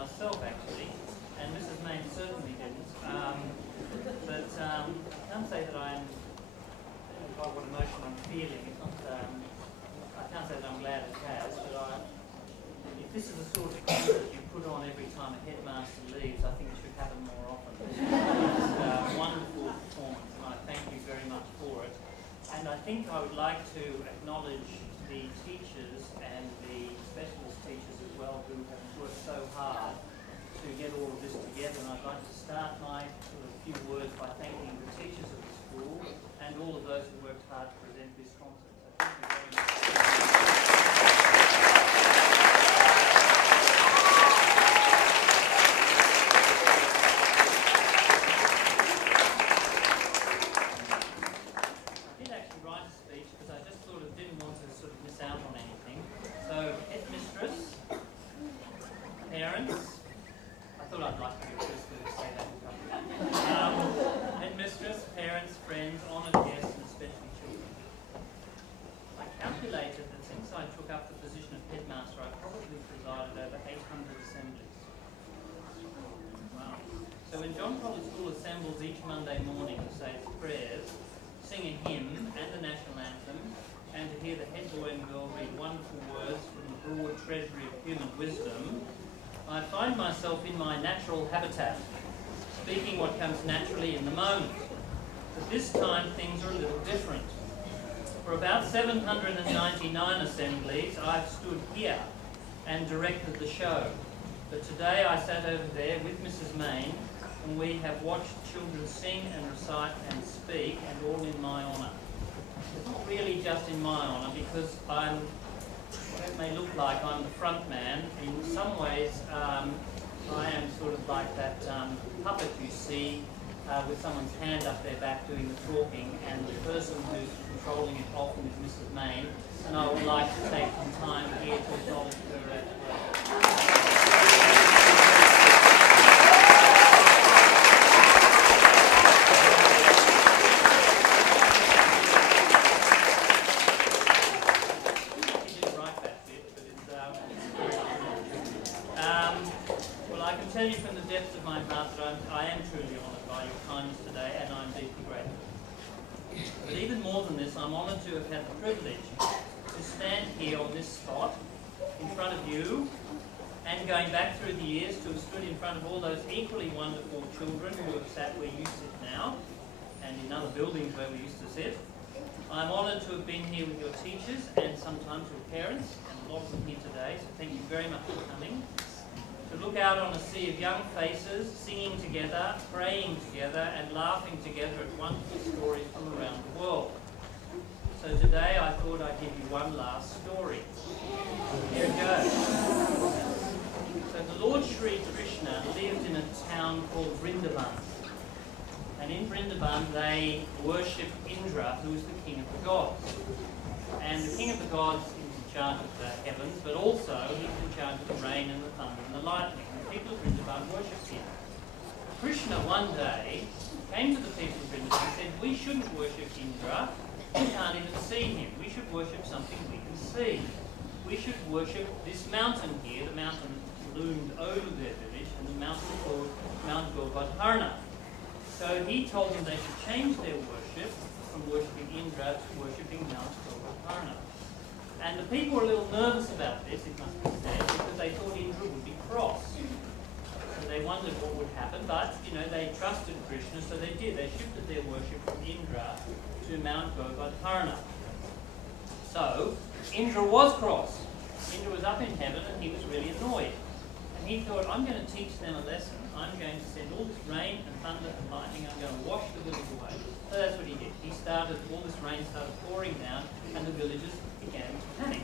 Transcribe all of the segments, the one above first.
myself, actually, and Mrs. Mane certainly didn't. But I can't say that I'm quite what emotion I'm feeling. It's not, I can't say that I'm glad it has, but if this is the sort of thing that you put on every time a headmaster leaves, I think it should happen more often. It's a wonderful performance, and I thank you very much for it. And I think I would like to acknowledge the teachers and the specialist teachers as well who have worked so hard to get all of this together. And I'd like to start my few words by thanking the teachers of the school and all of those who worked hard to present this concert. So thank you very much. Each Monday morning to say its prayers, sing a hymn and the national anthem, and to hear the head boy and girl read wonderful words from the broad treasury of human wisdom, I find myself in my natural habitat, speaking what comes naturally in the moment. But this time things are a little different. For about 799 assemblies, I've stood here and directed the show. But today I sat over there with Mrs. Mane, and we have watched children sing and recite and speak, and all in my honour. It's not really just in my honour, because it may look like I'm the front man. In some ways, I am sort of like that puppet you see with someo's hand up their back doing the talking, and the person who's controlling it often is Mrs. Mane, and I would like to take some time here to acknowledge her as well. I tell you from the depths of my heart that I am truly honoured by your kindness today, and I'm deeply grateful. But even more than this, I'm honoured to have had the privilege to stand here on this spot in front of you, and going back through the years to have stood in front of all those equally wonderful children who have sat where you sit now, and in other buildings where we used to sit. I'm honoured to have been here with your teachers and sometimes your parents, and a lot of them here today, so thank you very much for coming. To look out on a sea of young faces, singing together, praying together, and laughing together at wonderful stories from around the world. So today I thought I'd give you one last story. Here it goes. So the Lord Sri Krishna lived in a town called Vrindavan. And in Vrindavan they worshipped Indra, who was the king of the gods. And the king of the gods is in charge of the heavens, but also he's in charge of the rain and the thunder and the lightning. And the people of Vrindavan worshipped him. Krishna one day came to the people of Vrindavan and said, we shouldn't worship Indra, we can't even see him. We should worship something we can see. We should worship this mountain here, the mountain that loomed over their village, and the mountain called Mount Govardhana. So he told them they should change their worship from worshipping Indra to worshipping Mount Govardhana. And the people were a little nervous about this, it must be said, because they thought Indra would be cross. So they wondered what would happen, but, they trusted Krishna, so they did. They shifted their worship from Indra to Mount Govardhana. So, Indra was cross. Indra was up in heaven and he was really annoyed. And he thought, I'm going to teach them a lesson. I'm going to send all this rain and thunder and lightning. I'm going to wash the village away. So that's what he did. All this rain started pouring down, and the villagers began to panic.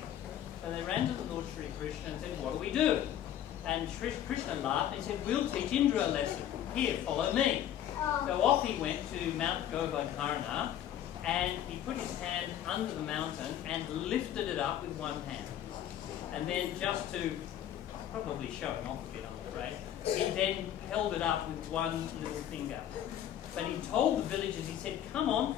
So they ran to the Lord Sri Krishna and said, what do we do? And Sri Krishna laughed and said, we'll teach Indra a lesson. Here, follow me. So off he went to Mount Govardhana, and he put his hand under the mountain and lifted it up with one hand. And then, just to probably show him off a bit, I'm afraid, he then held it up with one little finger. But he told the villagers, he said, come on,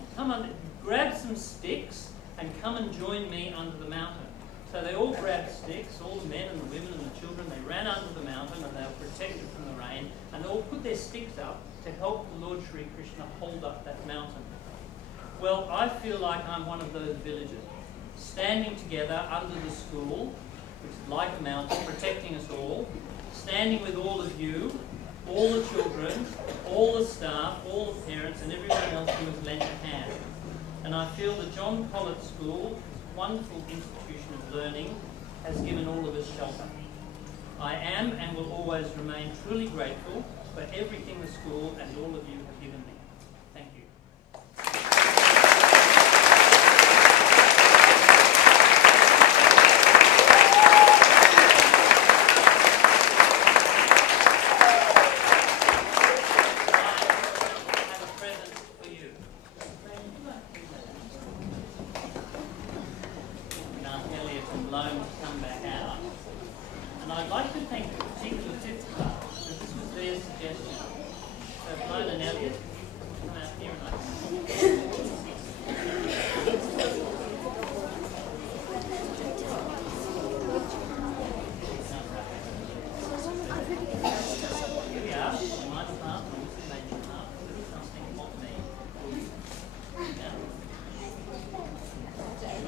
grab some sticks and come and join me under the mountain. So they all grabbed sticks, all the men and the women and the children. They ran under the mountain and they were protected from the rain. And they all put their sticks up to help the Lord Sri Krishna hold up that mountain. Well, I feel like I'm one of those villagers, standing together under the school, which is like a mountain, protecting us all, standing with all of you, all the children, all the staff, all the parents, and everyone else who has lent a hand. And I feel the John Collett School, this wonderful institution of learning, has given all of us shelter. I am and will always remain truly grateful for everything the school and all of you have given me. Thank you. Loan to come back out. And I'd like to thank the particular fifth class, because this was their suggestion. So Sloan and Elliot, come out here and here we are, my class, and this is Nate's class. This is something about me.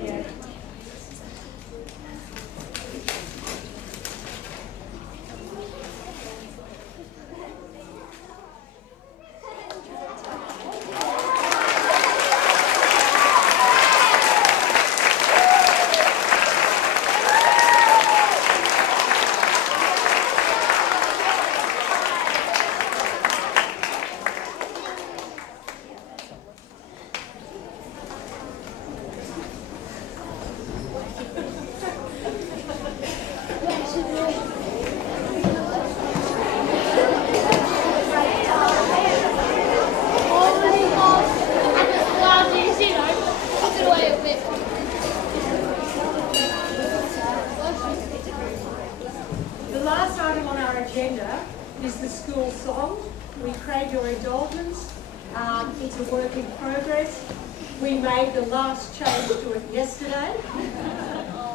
Yeah. The last item on our agenda is the school song. We crave your indulgence. It's a work in progress. We made the last change to it yesterday.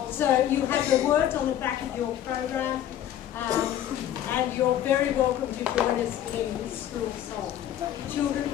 So you have the words on the back of your program, and you're very welcome to join us in this school song. Children,